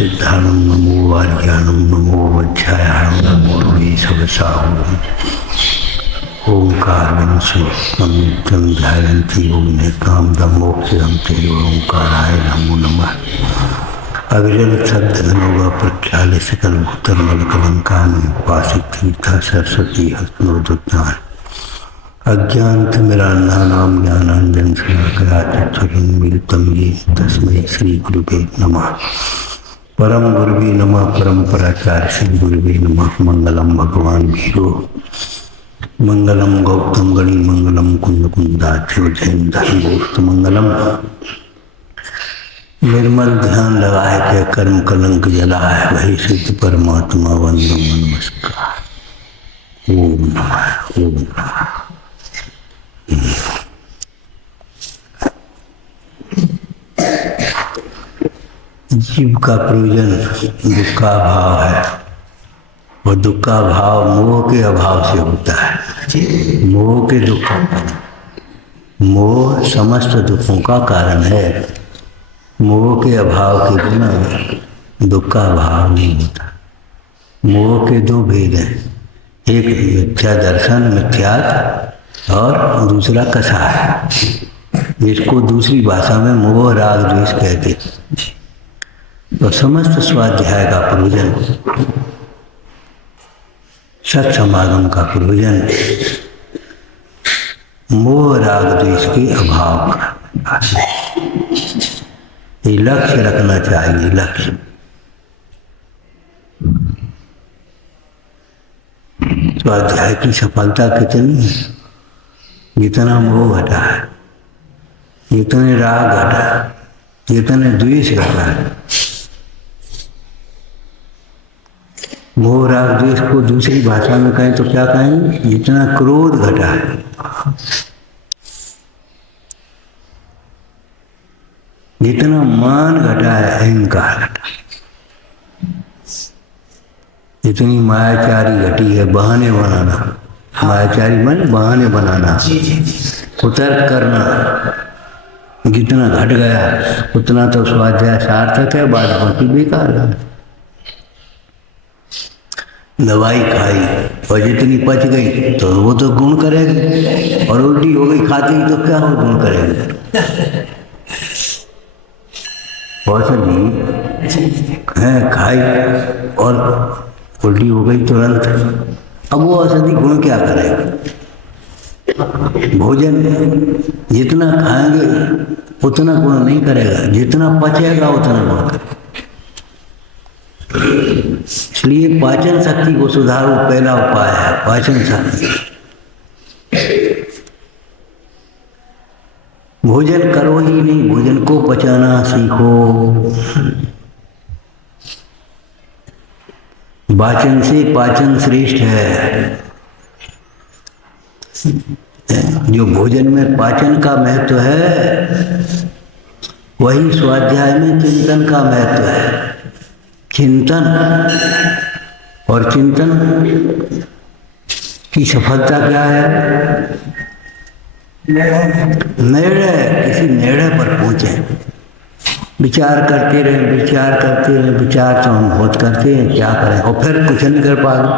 सिद्धाणं नमो वार्याणं नमो वज्रायाणं नमो वे सबसाहूणम् ओंकार समितं ध्यायन्ति योगिने कामदं मोक्षदं ते ओंकाराय नमो नमः। अविरल शब्द घनोगा प्रख्याल सकल भूतल मलकलंकान उपासित तीर्था सरस्वती हस्तनोदुज्ञान अज्ञानतिमिरान्धा नाम ज्ञानांजन शलाकराचक्षुरुन्मीलितं येन तस्मै श्री गुरुवे नमः। परम गुरुवे नमः। परम्पराचार्य श्री गुरुवे नमः। मंगलम भगवान भीरो मंगलम गौतम गणी मंगलम कुंद कुंदाच्यो जैन धर्मोक्त मंगलम। निर्मल ध्यान लगाए के कर्म कलंक जलाए वही सिद्ध परमात्मा वंदो नमस्कार। ओम नमः ओम नमः। जीव का प्रयोजन दुख का भाव है और दुख का भाव मोह के अभाव से होता है। मोह के दुख, मोह समस्त दुखों का कारण है। मोह के अभाव के बिना दुख का अभाव नहीं होता। मोह के दो भेद हैं, एक मिथ्या दर्शन मिथ्यात्व और दूसरा कसाय, जिसको दूसरी भाषा में मोह राग द्वेष कहते। तो समस्त स्वाध्याय का प्रयोजन, सत समागम का प्रयोजन मोह राग द्वेष के अभाव का। ये लक्ष्य रखना चाहिए। लक्ष्य स्वाध्याय की सफलता कितनी है? जितना मोह घटा है, जितने राग घटा है, जितने द्वेष घटा है। मोह राग द्वेष को दूसरी भाषा में कहें तो क्या कहेंगे? जितना क्रोध घटा है, जितना मान घटा है, अहंकार घटा, जितनी मायाचारी घटी है, बहाने बनाना। मायाचारी मन बहाने बनाना, कुतर्क करना, जितना घट गया उतना तो स्वाध्याय सार्थक है, बाद बाकी बेकार है। दवाई खाई और जितनी पच गई तो वो तो गुण करेगी, और उल्टी हो गई खाती तो क्या हो गुण करेगी। औषधि है खाई और उल्टी हो गई तुरंत, अब वो औषधि गुण क्या करेगी? भोजन जितना खाएंगे उतना गुण नहीं करेगा, जितना पचेगा उतना गुण करेगा। इसलिए पाचन शक्ति को सुधारो, पहला उपाय है पाचन शक्ति। भोजन करो ही नहीं, भोजन को पचाना सीखो। वाचन से पाचन श्रेष्ठ है। जो भोजन में पाचन का महत्व है, वही स्वाध्याय में चिंतन का महत्व है। चिंतन और चिंतन की सफलता क्या है? निर्णय, किसी निर्णय पर पहुंचे। विचार करते रहे, विचार करते रहे। विचार तो हम बहुत करते हैं, क्या करें? और फिर कुछ नहीं कर पा रहे,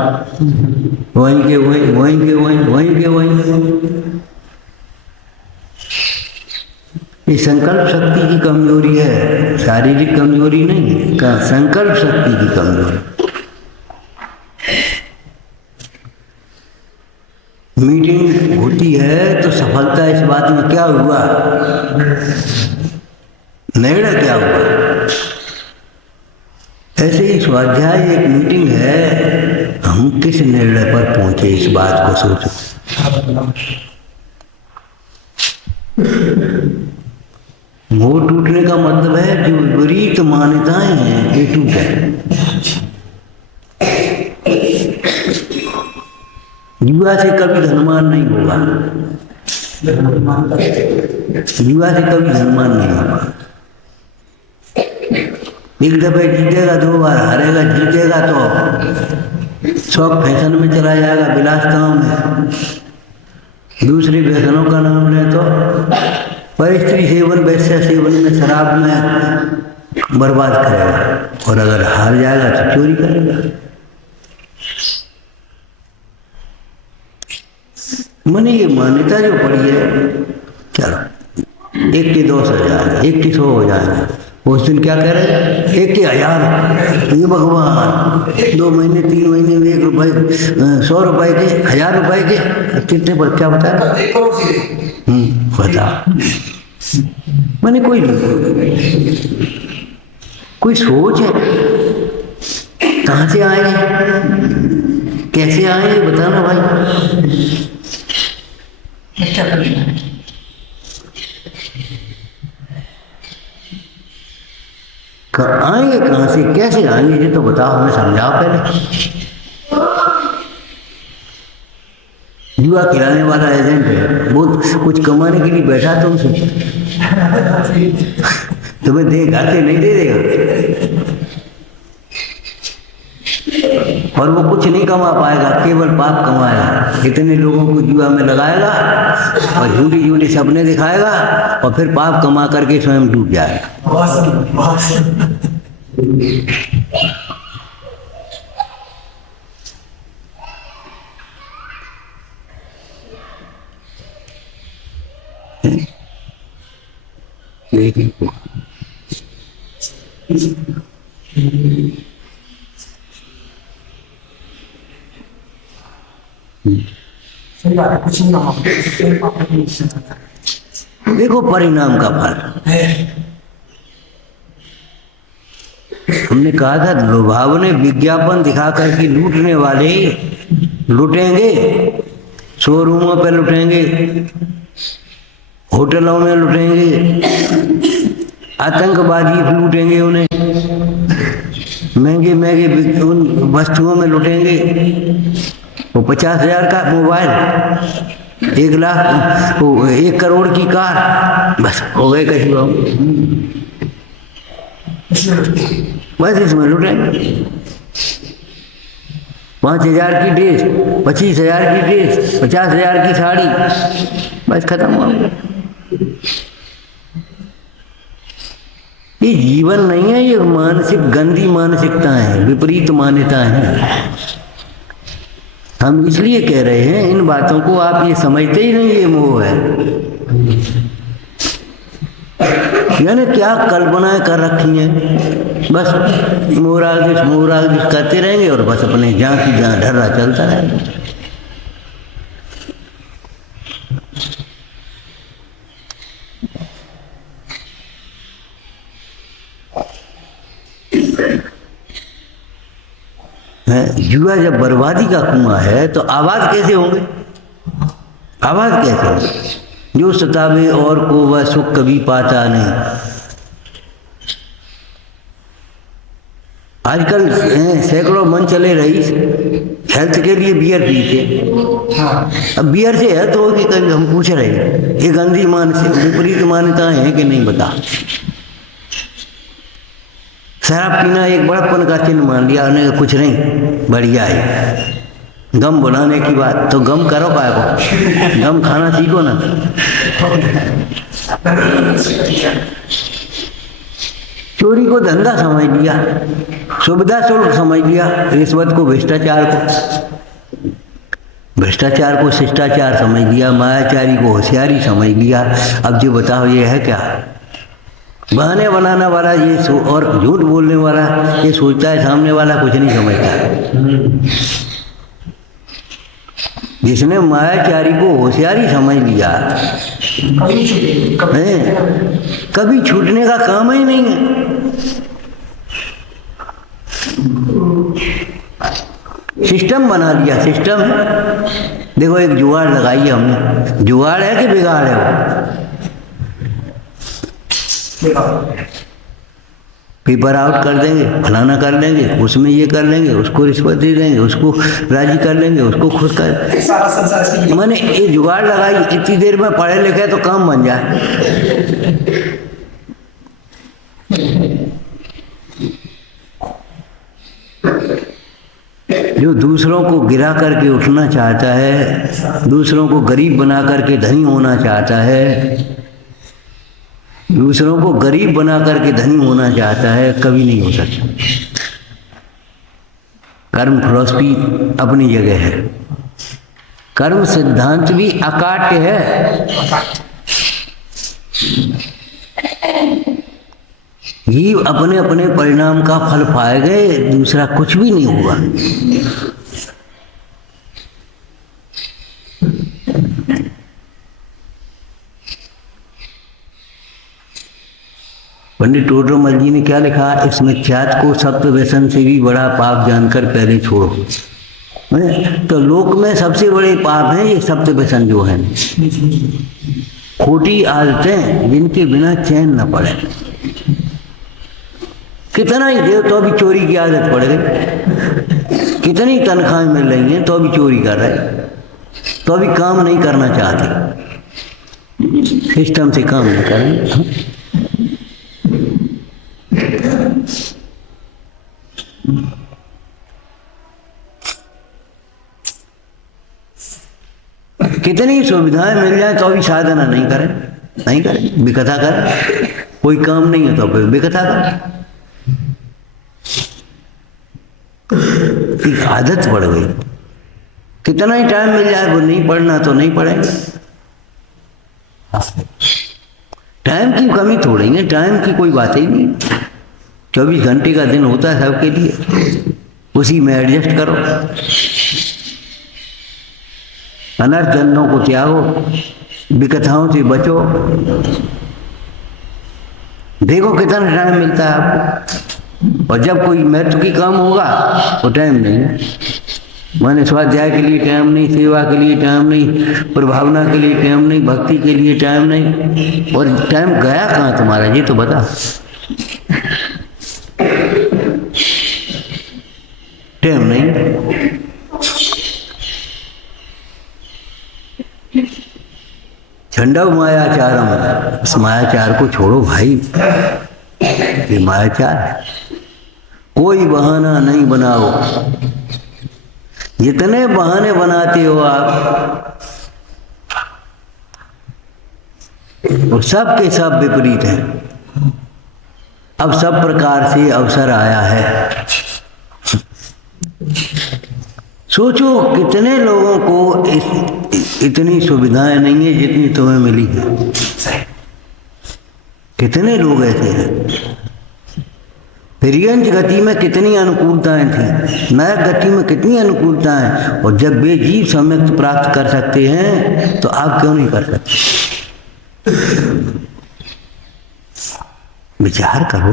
वहीं के वहीं, वहीं के वहीं, वहीं के वहीं। ये संकल्प शक्ति की कमजोरी है, शारीरिक कमजोरी नहीं, संकल्प शक्ति की कमजोरी। मीटिंग होती है तो सफलता इस बात में क्या हुआ? निर्णय क्या हुआ? ऐसे ही स्वाध्याय एक मीटिंग है, हम किस निर्णय पर पहुंचे इस बात को सोचो। मोह टूटने का मतलब है जो विपरीत मान्यताएं हैं ये टूटे। युवा से कभी धनवान नहीं होगा, युवा से कभी धनवान नहीं होगा। एक दफे जीतेगा, दो बार हारेगा, जीतेगा तो शौक फैशन में चला जाएगा, विलासताओं में। दूसरे व्यसनों का नाम ले तो पर स्त्री सेवन, वैश्य सेवन में, शराब में, बर्बाद करेगा, और अगर हार जाएगा तो चोरी करेगा। मैंने ये मान्यता जो पड़ी है, चलो 1 के 10 हो जाएंगे, 1 के 100 हो जाएंगे। उस दिन क्या कह रहे हैं, 1 के 1000, ये भगवान 2 महीने 3 महीने में 1 रुपए 100 रुपए के 1000 रुपए के कितने पर क्या बताया? बता। मैंने कोई सोच है, कहाँ से आए, कैसे आए, बताना भाई। आएंगे कहाँ से, कैसे आएंगे, ये तो बताओ, हमें समझाओ पहले। जुआ खिलाने वाला एजेंट है, वो कुछ कमाने के लिए बैठा तुमसे, तुम्हें देगा के नहीं दे देगा, और वो कुछ नहीं कमा पाएगा, केवल पाप कमाएगा। इतने लोगों को जुआ में लगाएगा और झूठी झूठी सपने दिखाएगा, और फिर पाप कमा करके स्वयं डूब जाएगा। सही बात है, कुछ नहीं। देखो परिणाम का फल। हमने कहा था लुभावने विज्ञापन दिखा करके लूटने वाले लूटेंगे, शोरूमों पे लूटेंगे, होटलों में लूटेंगे, आतंकवादी लूटेंगे, उन्हें महंगे महंगे उन वस्तुओं में लूटेंगे। वो 50,000 का मोबाइल, 1 लाख, 1 करोड़ की कार, बस हो गए कहीं बस इसमें लूटेंगे। 5,000 की ड्रेस, 25,000 की ड्रेस, 50,000 की साड़ी, बस खत्म हो गया। ये जीवन नहीं है, ये मानसिक गंदी मानसिकता है, विपरीत मान्यता है। हम इसलिए कह रहे हैं इन बातों को, आप ये समझते ही नहीं ये मोह है। यानी क्या कल्पनाएं कर रखी हैं, बस मोराल करते रहेंगे और बस अपने जहाँ की जहाँ ढर्रा चलता है। जुआ जब बर्बादी का कुआं है तो आवाज कैसे होंगे, आवाज कैसे होंगे? जो सतावे और को वह सुख कभी पाता नहीं। आजकल सैकड़ों मन चले रही हेल्थ के लिए बियर पीते। अब बियर से हेल्थ होगी, कभी हम पूछ रहे हैं ये गंदी मानसिक विपरीत मान्यताएं हैं कि नहीं, बता। शराब पीना एक बड़प्पन का चिन्ह मान लिया उन्हें, कुछ नहीं बढ़िया है। गम बनाने की बात, तो गम करो पाए को, गम खाना सीखो ना। चोरी को धंधा समझ लिया, सुविधा शुल्क समझ लिया, रिश्वत को भ्रष्टाचार को शिष्टाचार समझ लिया, मायाचारी को होशियारी समझ लिया। अब जो बताओ ये है क्या? बहाने बनाने वाला ये और झूठ बोलने वाला ये सोचता है सामने वाला कुछ नहीं समझता। जिसने मायाचारी को होशियारी समझ लिया कभी छूटने का काम ही नहीं है। सिस्टम बना लिया, सिस्टम। देखो एक जुगाड़ लगाई है हमने, जुगाड़ है कि बिगाड़ है? वो पेपर आउट कर देंगे, फलाना कर लेंगे, उसमें ये कर लेंगे, उसको रिश्वत दे देंगे, उसको राजी कर लेंगे, उसको खुद कर। मैंने ये जुगाड़ लगाई, इतनी देर में पढ़े लिखे तो काम बन जाए। जो दूसरों को गिरा करके उठना चाहता है, दूसरों को गरीब बना करके धनी होना चाहता है, दूसरों को गरीब बना करके धनी होना चाहता है, कभी नहीं हो सकता। कर्म फिलॉसफी अपनी जगह है, कर्म सिद्धांत भी अकाट्य है। जीव अपने अपने परिणाम का फल पाएंगे, दूसरा कुछ भी नहीं होगा। पंडित टोडरमल जी ने क्या लिखा, इस मिथ्यात को सप्त व्यसन से भी बड़ा पाप जानकर पहले छोड़ो। तो लोक में सबसे बड़े पाप हैं ये सप्त व्यसन जो है, खोटी आदतें जिनके बिना चैन न पड़े। कितना ही दे तो भी चोरी की आदत पड़ गई, कितनी तनख्वाहें मिल रही हैं तो भी चोरी कर रहे, तो भी काम नहीं करना चाहते, सिस्टम से काम नहीं करें। कितनी सुविधाएं मिल जाए तो भी साधना नहीं करें, नहीं करें, विकथा करें। कोई काम नहीं है तो फिर विकथा करें। एक आदत पड़ गई, कितना ही टाइम मिल जाए वो नहीं पढ़ना तो नहीं पढ़ेंगे। टाइम की कमी थोड़ी है, टाइम की कोई बात ही नहीं। 24 घंटे का दिन होता है सबके लिए, उसी में एडजस्ट करो। अनर्थ धंधों को त्यागो, विकथाओं से बचो। देखो कितना टाइम मिलता है आपको, और जब कोई महत्व की काम होगा वो टाइम नहीं है। माने स्वाध्याय के लिए टाइम नहीं, सेवा के लिए टाइम नहीं, प्रभावना के लिए टाइम नहीं, भक्ति के लिए टाइम नहीं। और टाइम गया कहाँ तुम्हारा, ये तो बता। टाइम नहीं। झंडा मायाचारम, इस मायाचार को छोड़ो भाई, ये मायाचार है। कोई बहाना नहीं बनाओ, जितने बहाने बनाते हो आप वो सब के सब विपरीत हैं। अब सब प्रकार से अवसर आया है। सोचो कितने लोगों को इतनी सुविधाएं नहीं है जितनी तुम्हें मिली है। कितने लोग ऐसे हैं। फिरियंज गति में कितनी अनुकूलताएं थी, नया गति में कितनी अनुकूलताएं, और जब वे जीव सम्यक प्राप्त कर सकते हैं तो आप क्यों नहीं कर सकते। विचार करो।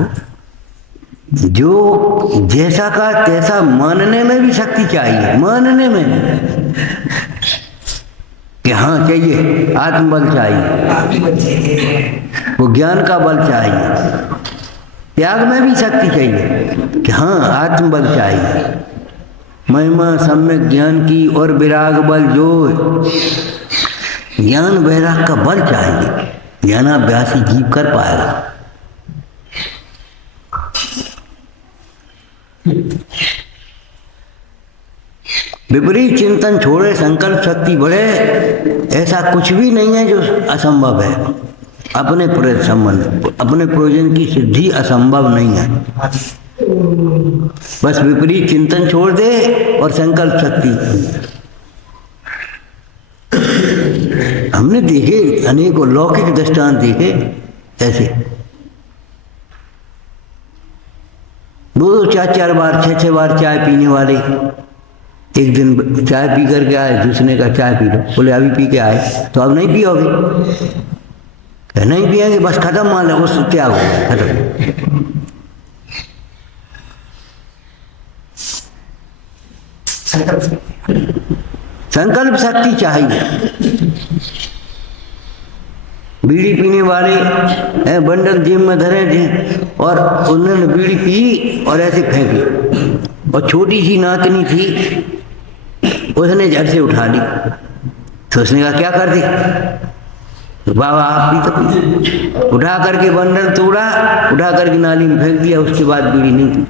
जो जैसा का तैसा मानने में भी शक्ति चाहिए, मानने में कि हाँ चाहिए, आत्मबल चाहिए, वो ज्ञान का बल चाहिए। त्याग में भी शक्ति चाहिए कि हाँ आत्मबल चाहिए, महिमा सम्यक ज्ञान की और विराग बल, जो ज्ञान वैराग का बल चाहिए, ज्ञानाभ्यासी जीव कर पाएगा। विपरीत चिंतन छोड़े, संकल्प शक्ति बढ़े, ऐसा कुछ भी नहीं है जो असंभव है। अपने संबंध, अपने प्रयोजन की सिद्धि असंभव नहीं है। बस विपरीत चिंतन छोड़ दे और संकल्प शक्ति। हमने देखे अनेकों लौकिक दृष्टांत देखे ऐसे, 2-2, 4-4 बार, 6-6 बार चाय पीने वाले एक दिन चाय पी करके आए, दूसरे का चाय पी लो, बोले अभी पी के आए तो अब नहीं पियोगे, नहीं पिएंगे, बस खत्म, मान लो उस त्याग हो गया, खत्म। संकल्प शक्ति चाहिए। बीड़ी पीने वाले बंडल जेब में धरे थे और उन्होंने बीड़ी पी और ऐसे फेंकी, और छोटी सी नातनी थी उसने झट से उठा ली, तो उसने कहा क्या कर दी, तो बाबा आप भी तो उठा करके बंडल तोड़ा, उठा करके नाली में फेंक दिया, उसके बाद बीड़ी नहीं पी।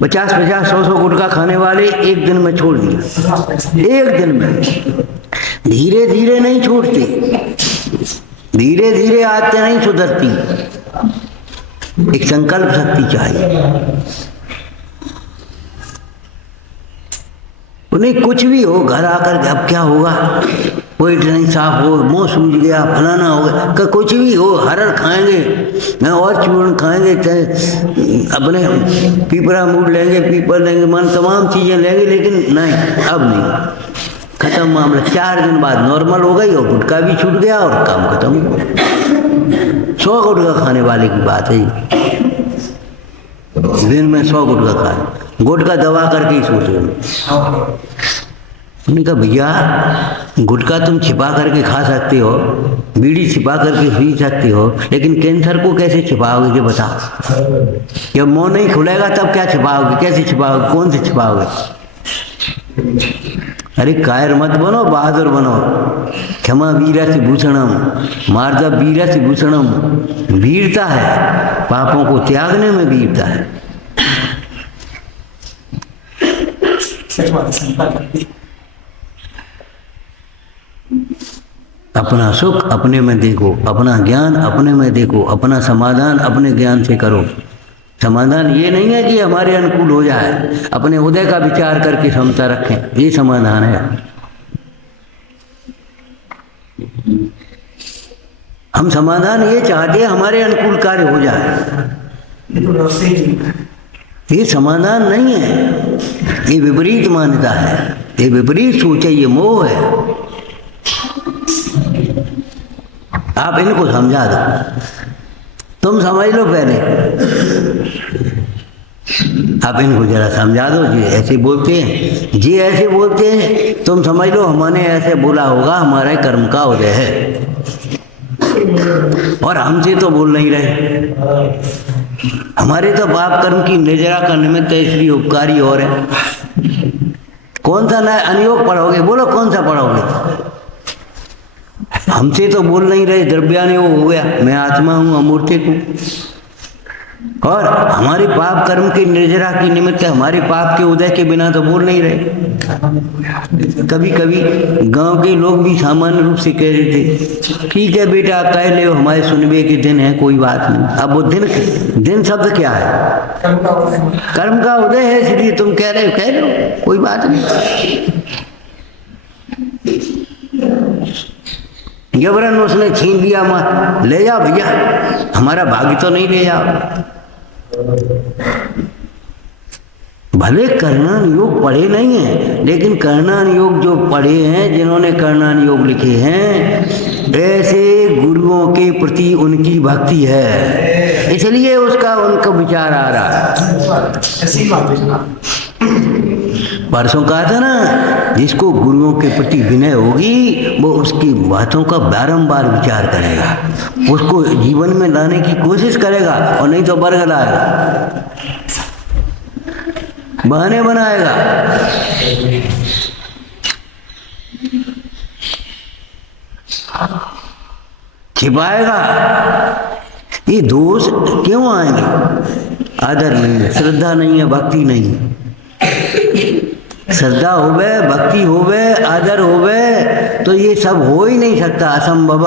50-50, 100-100 गुटखा खाने वाले एक दिन में छोड़ दिया, एक दिन में। धीरे धीरे नहीं छूटती, धीरे धीरे आते नहीं सुधरती। एक संकल्प शक्ति चाहिए। नहीं कुछ भी हो, घर आकर के अब क्या होगा, पेट नहीं साफ हो, मुंह सूज गया, फलाना हो गया, कुछ भी हो, हरड़ खाएंगे और चूर्ण खाएंगे, अपने पीपरा मूड लेंगे, पीपर लेंगे, मन तमाम चीजें लेंगे, लेकिन नहीं, अब नहीं, खत्म मामला। 4 दिन बाद नॉर्मल हो गई और गुटखा भी छूट गया और काम खत्म हो गया। 100 गुटखा खाने वाले की बात है, दिन में 100 गुटखा खाए, गुटखा दबा करके ही सोच रहे। उन्होंने कहा भैया गुटखा तुम छिपा करके खा सकते हो, बीड़ी छिपा करके पी सकते हो, लेकिन कैंसर को कैसे छिपाओगे जो बता। जब मुंह नहीं खुलेगा तब क्या छिपाओगे, कैसे छिपाओगे, कौन से छिपाओगे। अरे कायर मत बनो, बहादुर बनो। क्षमा वीरस्य भूषणम, मार्दा वीरस्य भूषणम। वीरता है, पापों को त्यागने में वीरता है। अपना सुख अपने में देखो, अपना ज्ञान अपने में देखो, अपना समाधान अपने ज्ञान से करो। समाधान ये नहीं है कि हमारे अनुकूल हो जाए, अपने उदय का विचार करके क्षमता रखें, ये समाधान है। हम समाधान ये चाहते हैं हमारे अनुकूल कार्य हो जाए, ये समाधान नहीं है, ये विपरीत मान्यता है, ये विपरीत सोच है, ये मोह है। आप इनको समझा दो, तुम समझ लो पहले, आप इनको जरा समझा दो। जी ऐसे बोलते हैं, जी ऐसे बोलते हैं, तुम समझ लो हमने ऐसे बोला होगा, हमारे कर्म का उदय है, और हमसे तो बोल नहीं रहे। हमारे तो पाप कर्म की निजरा का निमित्त इसलिए उपकारी और है। कौन सा नया अनुयोग पढ़ोगे, बोलो कौन सा पढ़ोगे। हमसे तो बोल नहीं रहे, द्रव्याने वो हो गया, मैं आत्मा हूँ, अमूर्तिक हूँ, और हमारे पाप कर्म की निर्जरा की निमित्त हमारे पाप के उदय के बिना तो बोल नहीं रहे। कभी कभी गांव के लोग भी सामान्य रूप से कह रहे थे, ठीक है बेटा कह ले, हमारे सुनबे के दिन है, कोई बात नहीं। अब वो दिन शब्द क्या है, कर्म का उदय है, इसलिए तुम कह रहे हो, कह लो, कोई बात नहीं। जबरन उसने छीन लिया, मां ले जा भैया, हमारा भाग्य तो नहीं ले जाओ। भले कर्णान योग पढ़े नहीं है, लेकिन कर्णान योग जो पढ़े हैं, जिन्होंने कर्णान योग लिखे हैं, ऐसे गुरुओं के प्रति उनकी भक्ति है, इसलिए उसका उनका विचार आ रहा है। परसों कहा था ना, जिसको गुरुओं के प्रति विनय होगी वो उसकी बातों का बारंबार विचार करेगा, उसको जीवन में लाने की कोशिश करेगा, और नहीं तो बरगलाएगा, बहाने बनाएगा। छिपाएगा। ये दोष क्यों आएंगे, आदर नहीं है, श्रद्धा नहीं है, भक्ति नहीं है। श्रद्धा होवे, भक्ति होवे, आदर होवे, तो ये सब हो ही नहीं सकता, असंभव।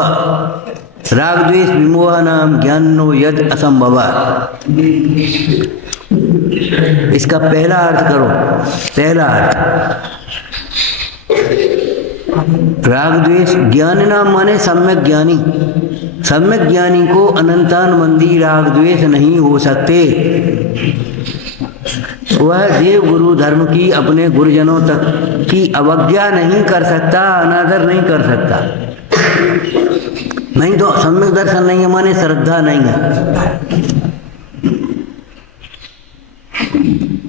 राग द्वेष विमोह नाम ज्ञानो यद असंभव। इसका पहला अर्थ करो, पहला अर्थ, राग द्वेष ज्ञान नाम माने सम्यक ज्ञानी। सम्यक ज्ञानी को अनंतान मंदी राग द्वेष नहीं हो सकते। वह देव गुरु धर्म की अपने गुरुजनों तक की अवज्ञा नहीं कर सकता, अनादर नहीं कर सकता। नहीं तो सम्यक दर्शन नहीं है माने श्रद्धा नहीं है।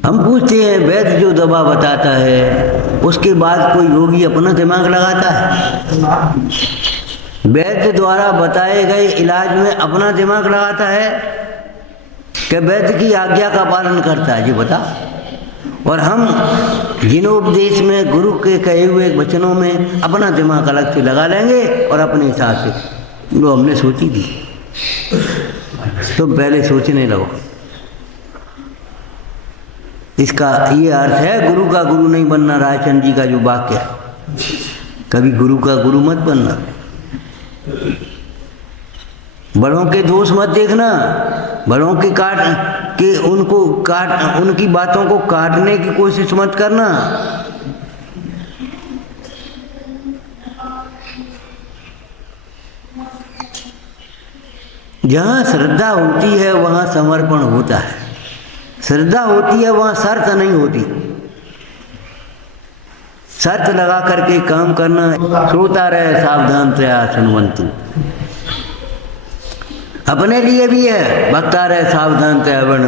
हम पूछते हैं वैद्य जो दवा बताता है उसके बाद कोई रोगी अपना दिमाग लगाता है? वैद्य द्वारा बताए गए इलाज में अपना दिमाग लगाता है कि वैद्य की आज्ञा का पालन करता है? जी बता। और हम जिनोपदेश में गुरु के कहे हुए वचनों में अपना दिमाग अलग से लगा लेंगे और अपने हिसाब से जो हमने सोची थी। तुम पहले सोचने लगो। इसका ये अर्थ है गुरु का गुरु नहीं बनना। रायचंद जी का जो वाक्य है, कभी गुरु का गुरु मत बनना। बड़ों के दोष मत देखना, बड़ों के उनकी बातों को काटने की कोशिश मत करना। जहाँ श्रद्धा होती है वहाँ समर्पण होता है, श्रद्धा होती है वहाँ शर्त नहीं होती। शर्त लगा करके काम करना, श्रोता रहे सावधान तया सुनवंतु। अपने लिए भी है, भक्ता रहे सावधान तया वर्ण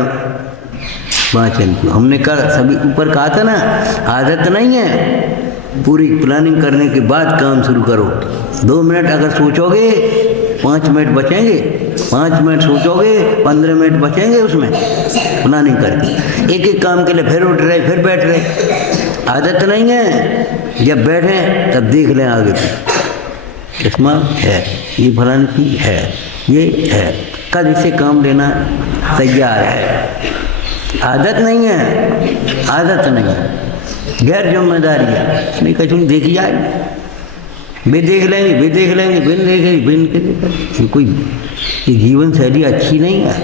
वाचन। हमने कल सभी ऊपर कहा था ना, आदत नहीं है, पूरी प्लानिंग करने के बाद काम शुरू करो। 2 मिनट अगर सोचोगे 5 मिनट बचेंगे, 5 मिनट सोचोगे 15 मिनट बचेंगे, उसमें प्लानिंग करके एक एक काम के लिए फिर उठ रहे फिर बैठ रहे। आदत नहीं है, जब बैठे तब देख लें आगे की चश्मा है, ये फलानी चीज है, ये है, कल इससे काम लेना तैयार है। आदत नहीं है, आदत नहीं है, गैर जिम्मेदारी है। नहीं कहीं तुम देखी जाए, वे देख लेंगे, वे देख लेंगे, बिन देखे बिन के कोई ये जीवन शैली अच्छी नहीं है,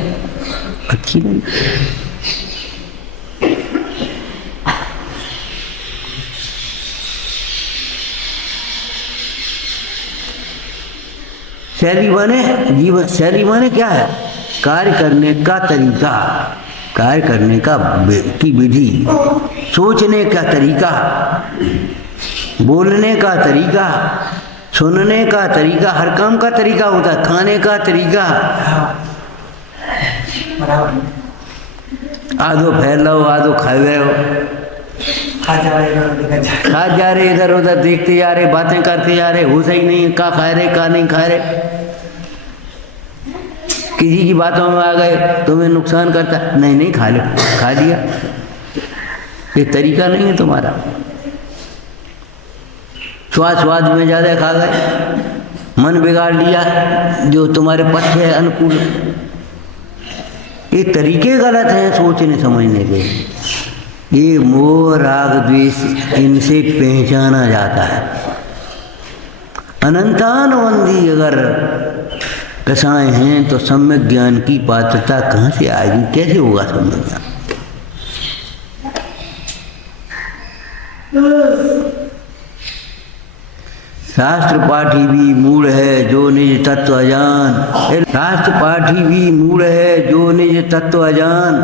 अच्छी नहीं। शैली माने जीवन, शैली माने क्या है? कार्य करने का तरीका, कार्य करने का की विधि, सोचने का तरीका, बोलने का तरीका, सुनने का तरीका, हर काम का तरीका होता है, खाने का तरीका। आधो फैल लो, आधो खा रहे हो, खा जा रहे इधर उधर, देखते जा रहे, बातें करते जा रहे, हो सही नहीं, का खा रहे का नहीं खा रहे, किसी की बातों में आ गए, तुम्हें नुकसान करता, नहीं नहीं खा लो, खा लिया। ये तरीका नहीं है तुम्हारा। स्वाद में ज़्यादा खा गए, मन बिगाड़ लिया जो तुम्हारे पथ है अनुकूल। ये तरीके गलत हैं सोचने समझने के। ये मोह राग द्वेष, इनसे पहचाना जाता है। अनंतानवंदी अगर कसाएं हैं तो सम्यक ज्ञान की पात्रता कहाँ से आएगी? कैसे होगा सम्यक ज्ञान? शास्त्र पाठी भी मूढ़ है जो निज तत्व अजान। शास्त्र पाठी भी मूढ़ है जो निज तत्व अजान।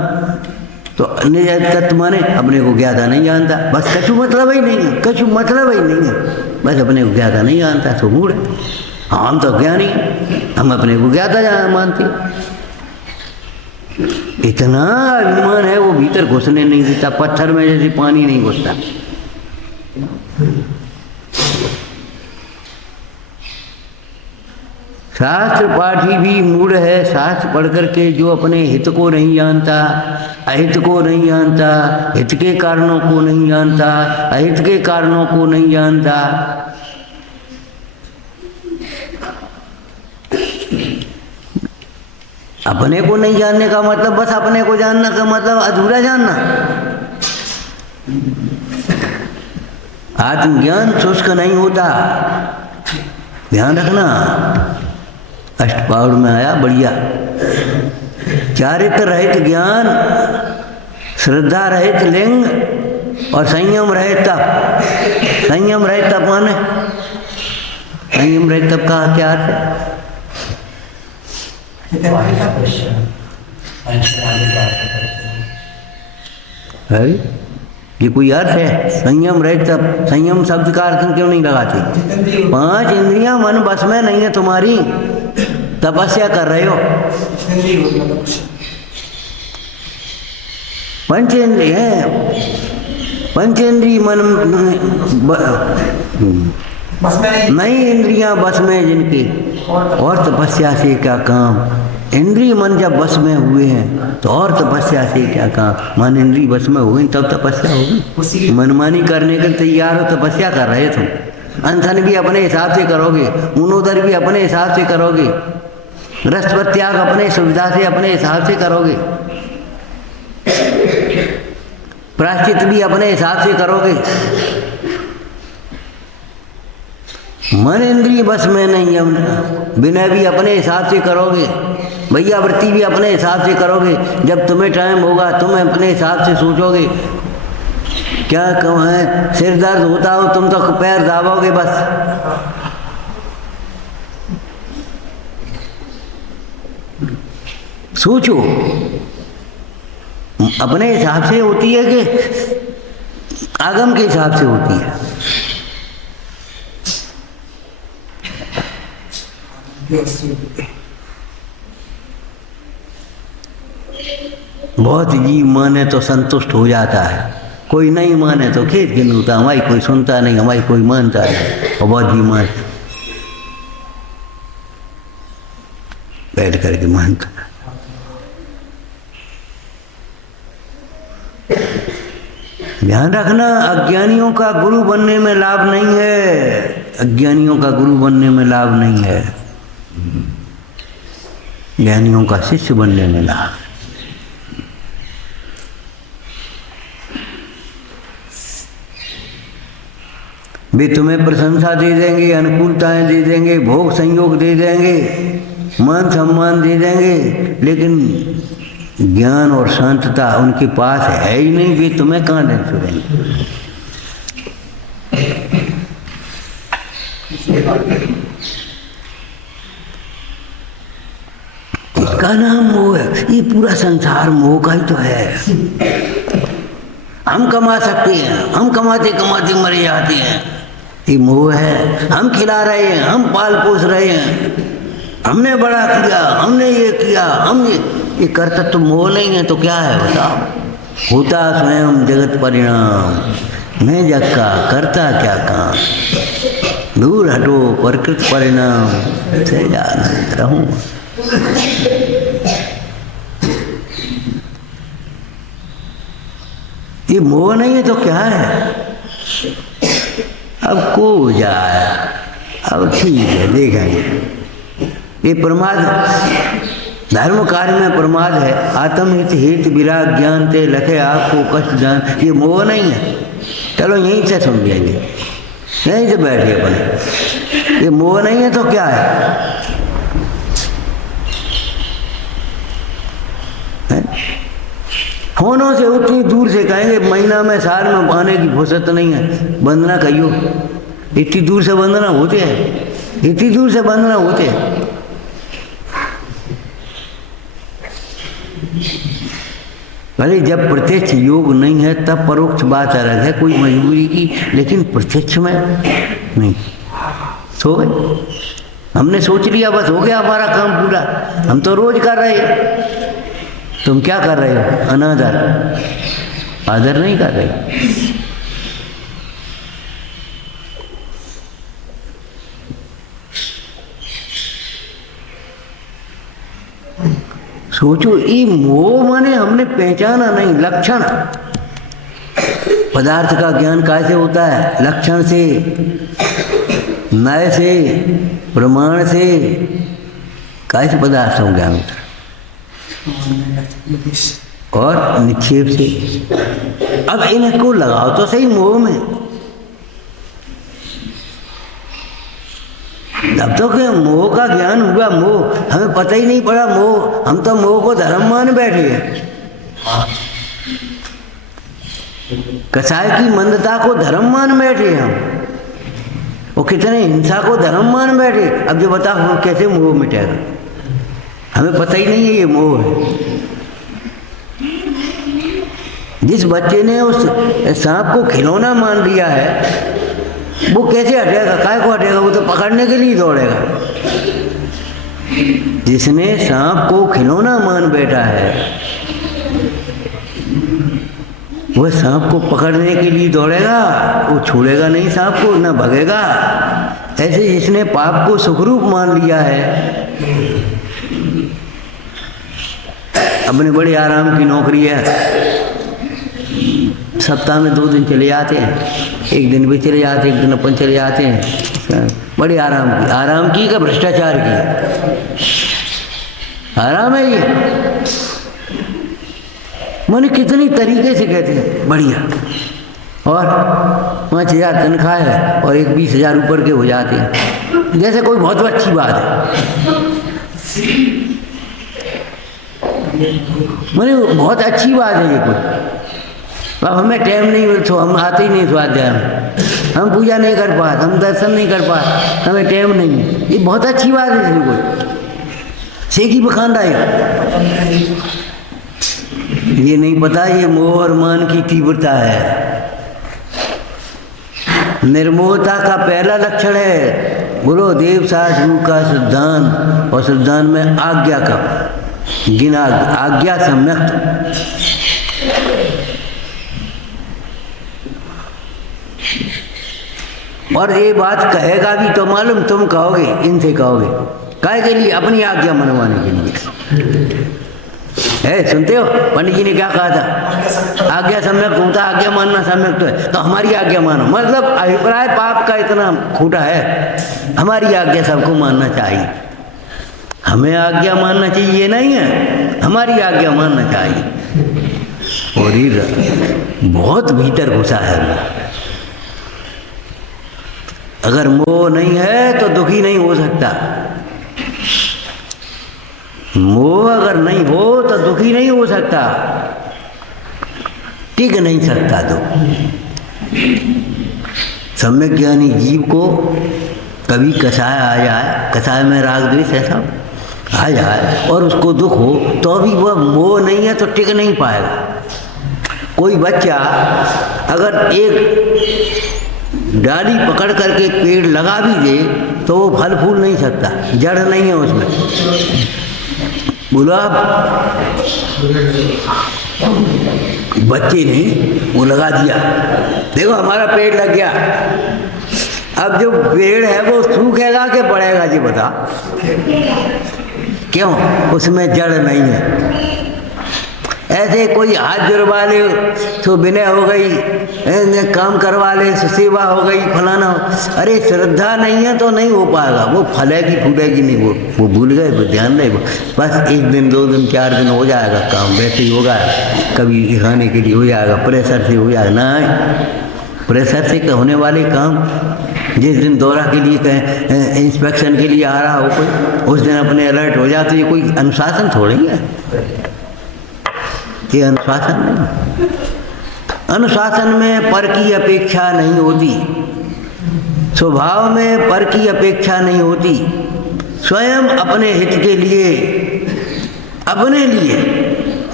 तो निज तत्व माने अपने को ज्ञाता नहीं जानता, बस कछु मतलब ही नहीं है, कछु मतलब ही नहीं है, बस अपने को ज्ञाता नहीं जानता तो मूढ़ है। हम तो ज्ञानी, हम अपने को ज्ञाता मानते। इतना अभिमान है वो भीतर घुसने नहीं देता, पत्थर में जैसे पानी नहीं घुसता। शास्त्र पाठी भी मूढ़ है, शास्त्र पढ़ करके जो अपने हित को नहीं जानता, अहित को नहीं जानता, हित के कारणों को नहीं जानता, अहित के कारणों को नहीं जानता। अपने को नहीं जानने का मतलब, बस अपने को जानना का मतलब अधूरा जानना। आत्मज्ञान शुष्क नहीं होता, ध्यान रखना। अष्टपाउर में आया बढ़िया, चारित्र रहित ज्ञान, श्रद्धा रहित लिंग और संयम रहित तप। संयम रहित तप माने, संयम रहित तप का क्या अर्थ है? ये कोई अर्थ है? संयम रहित तप, संयम शब्द का अर्थ क्यों नहीं लगाते? 5 इंद्रियां मन बस में नहीं है तुम्हारी, तपस्या कर रहे हो। पंचेंद्रिय है, पंचेंद्रिय मन नहीं, इंद्रियां बस में जिनकी, और तपस्या से क्या काम? इंद्रिय मन जब बस में हुए हैं तो और तपस्या से क्या काम? मन इंद्रिय बस में हो गई तब तपस्या होगी। मनमानी करने के तैयार हो, तपस्या कर रहे तुम। अनशन भी अपने हिसाब से करोगे, उनोदर भी अपने हिसाब से करोगे, रस त्याग अपने सुविधा से अपने हिसाब से करोगे, प्रायश्चित भी अपने हिसाब से करोगे। मन इंद्रिय बस में नहीं है। विनय भी अपने हिसाब से करोगे भैया, वृत्ति भी अपने हिसाब से करोगे। जब तुम्हें टाइम होगा तुम अपने हिसाब से सोचोगे। क्या कहूँ है, सिर दर्द होता हो तुम तो पैर दाबोगे बस। सोचो अपने हिसाब से होती है कि आगम के हिसाब से होती है। बहुत जीव माने तो संतुष्ट हो जाता है, कोई नहीं माने तो खेत गिनूता, हमारी कोई सुनता नहीं, हमारी कोई मानता नहीं। और बहुत जीव मानता, बैठ करके मानता। ध्यान रखना, अज्ञानियों का गुरु बनने में लाभ नहीं है। अज्ञानियों का गुरु बनने में लाभ नहीं है, ज्ञानियों का शिष्य बनने में लाभ। वे तुम्हें प्रशंसा दे देंगे, अनुकूलताएं दे देंगे, भोग संयोग दे देंगे, मान सम्मान दे देंगे, लेकिन ज्ञान और शांतता उनके पास है ही नहीं। वे तुम्हें कहाँ दे देंगे? इसका नाम मोह है। ये पूरा संसार मोह का ही तो है। हम कमा सकते हैं, हम कमाते कमाते मरे जाते हैं, ये मोह है। हम खिला रहे हैं, हम पाल पोस रहे हैं, हमने बड़ा किया, हमने ये किया, ये करता तो मोह नहीं है तो क्या है बताओ? होता स्वयं जगत परिणाम, मैं जग का करता क्या काम, दूर हटो प्रकृत परिणाम से जान रहूं। ये मोह नहीं है तो क्या है? अब को जाए, अब ठीक है देखेंगे। ये प्रमाद, धर्म कार्य में प्रमाद है। आत्महित हित विराग ज्ञान ते लखे आपको कष्ट जान, ये मोह नहीं है। चलो यहीं से सुन लेंगे, यहीं से बैठे अपने। ये मोह नहीं है तो क्या है? फोनों से उतनी दूर से कहेंगे महीना में साल में आने की फुर्सत नहीं है, वंदना कहियो। इतनी दूर से वंदना होते हैं, इतनी दूर से वंदना होते हैं। भले जब प्रत्यक्ष योग नहीं है तब परोक्ष बात अलग है, कोई मजबूरी की, लेकिन प्रत्यक्ष में नहीं। सो गए, हमने सोच लिया बस हो गया हमारा काम पूरा। हम तो रोज कर रहे हैं, तुम क्या कर रहे हो? अनादर, आदर नहीं कर रहे। सोचो, ये मोह माने हमने पहचाना नहीं, लक्षण। पदार्थ का ज्ञान कैसे होता है? लक्षण से, न्याय से, प्रमाण से। कैसे पदार्थ का ज्ञान होता है? और निक्षेप से। अब इनको लगाओ तो सही मोह में। अब तो क्या मोह का ज्ञान हुआ? मोह हमें पता ही नहीं पड़ा मोह। हम तो मोह को धर्म मान बैठे हैं। कसाय की मंदता को धर्म मान बैठे हम, वो कितने हिंसा को धर्म मान बैठे। अब जो बताओ कैसे मोह मिटेगा? हमें पता ही नहीं है ये मोह है। जिस बच्चे ने उस सांप को खिलौना मान लिया है वो कैसे हटेगा? काय को हटेगा? वो तो पकड़ने के लिए दौड़ेगा। जिसने सांप को खिलौना मान बैठा है वह सांप को पकड़ने के लिए दौड़ेगा, वो छोड़ेगा नहीं सांप को, ना भगेगा। ऐसे जिसने पाप को सुखरूप मान लिया है, अपने बड़े आराम की नौकरी है, सप्ताह में 2 दिन चले जाते हैं, एक दिन भी चले जाते हैं, एक दिन अपन चले जाते हैं। बड़े आराम की का भ्रष्टाचार की आराम है ये। मैंने कितनी तरीके से कहते हैं बढ़िया, और 5,000 तनख्वाह है और एक 20,000 ऊपर के हो जाते हैं, जैसे कोई बहुत अच्छी बात है। मैंने बहुत अच्छी बात है ये कोई। अब हमें टाइम नहीं मिलता, हम आते ही नहीं स्वाध्याय में, हम पूजा नहीं कर पाते, हम दर्शन नहीं कर पाते, हमें टाइम नहीं है। ये बहुत अच्छी बात है, इसमें कोई सेकी बखांदा है। ये नहीं पता ये मोह और मान की तीव्रता है। निर्मोहता का पहला लक्षण है गुरुदेव शास्त्र का सिद्धांत, और सिद्धांत में आज्ञा का गिना, आज्ञा सम्यक। और ये बात कहेगा भी तो मालूम, तुम कहोगे, इनसे कहोगे, काहे के लिए? अपनी आज्ञा मनवाने के लिए। है, सुनते हो पंडित जी ने क्या कहा था? आज्ञा सम्यक होता, आज्ञा मानना सम्यक तो है, तो हमारी आज्ञा मानो। मतलब अभिप्राय पाप का इतना खोटा है, हमारी आज्ञा सबको मानना चाहिए। हमें आज्ञा मानना चाहिए ये नहीं है, हमारी आज्ञा मानना चाहिए। और ये बहुत भीतर घुसा है। अगर मोह नहीं है तो दुखी नहीं हो सकता। मोह अगर नहीं हो तो दुखी नहीं हो सकता, टिक नहीं सकता। तो सम्यक ज्ञानी जीव को कभी कसाय आ जाए, कसाय में राग द्वेष ऐसा आ जाए और उसको दुख हो, तो भी वह मोह नहीं है तो टिक नहीं पाएगा। कोई बच्चा अगर एक डाली पकड़ करके पेड़ लगा भी दे तो वो फल फूल नहीं सकता, जड़ नहीं है उसमें। गुलाब बच्चे ने वो लगा दिया, देखो हमारा पेड़ लग गया। अब जो पेड़ है वो सूखेगा कि बढ़ेगा जी बता? क्यों? उसमें जड़ नहीं है। ऐसे कोई हाथ जुड़वा ले तो विनय हो गई, काम करवा ले तो सेवा हो गई, फलाना हो। अरे श्रद्धा नहीं है तो नहीं हो पाएगा, वो फलेगी फूलेगी नहीं। वो भूल गए, वो ध्यान रहे, बस 1 दिन 2 दिन 4 दिन हो जाएगा काम, वैसे ही होगा। कभी दिखाने के लिए हो जाएगा, प्रेशर से हो जाएगा ना। प्रेशर से होने वाले काम, जिस दिन दौरा के लिए कहें, इंस्पेक्शन के लिए आ रहा हो कोई, उस दिन अपने अलर्ट हो जाते। ये कोई अनुशासन थोड़ी है, ये अनुशासन नहीं। अनुशासन में पर की अपेक्षा नहीं होती, स्वभाव में पर की अपेक्षा नहीं होती। स्वयं अपने हित के लिए, अपने लिए।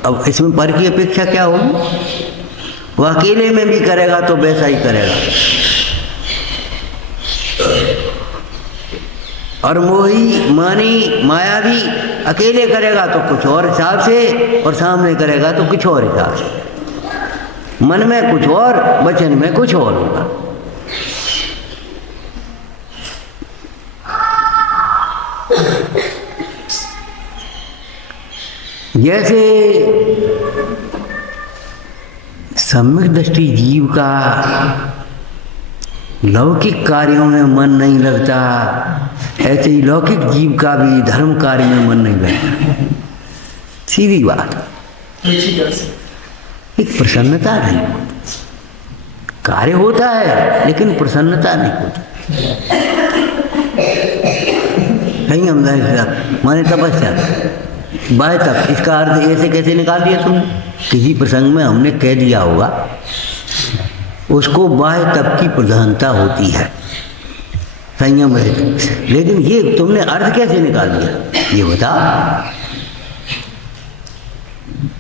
अब इसमें पर की अपेक्षा क्या होगी? वह अकेले में भी करेगा तो वैसा ही करेगा। और मोही मानी मायावी अकेले करेगा तो कुछ और हिसाब से, और सामने करेगा तो कुछ और हिसाब से। मन में कुछ और, वचन में कुछ और होगा। जैसे सम्यक दृष्टि जीव का लौकिक कार्यों में मन नहीं लगता, ऐसे ही लौकिक जीव का भी धर्म कार्य में मन नहीं लगता। सीधी बात। एक प्रसन्नता नहीं, कार्य होता है लेकिन प्रसन्नता नहीं होती। नहीं हम माने तपस्या बाय तप, इसका अर्थ ऐसे कैसे निकाल दिया तुमने? किसी प्रसंग में हमने कह दिया होगा, उसको बाह्य तप की प्रधानता होती है, संयम रहित। लेकिन ये तुमने अर्थ कैसे निकाल दिया ये बता।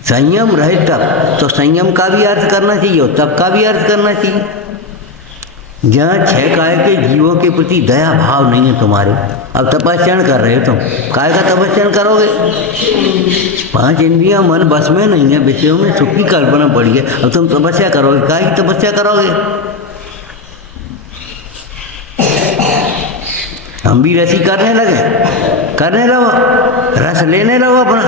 संयम रहित तप, तो संयम का भी अर्थ करना चाहिए और तप का भी अर्थ करना चाहिए। जहाँ 6 काय के जीवों के प्रति दया भाव नहीं है तुम्हारे, अब तपस्या कर रहे हो तुम, काय का तपस्या करोगे? 5 इंद्रियां मन बस में नहीं है, विषयों में सुख की कल्पना पड़ी है, अब तुम तपस्या करोगे? काय की तपस्या करोगे? हम भी रसी करने लगे, करने लगो, रस लेने लगो अपना।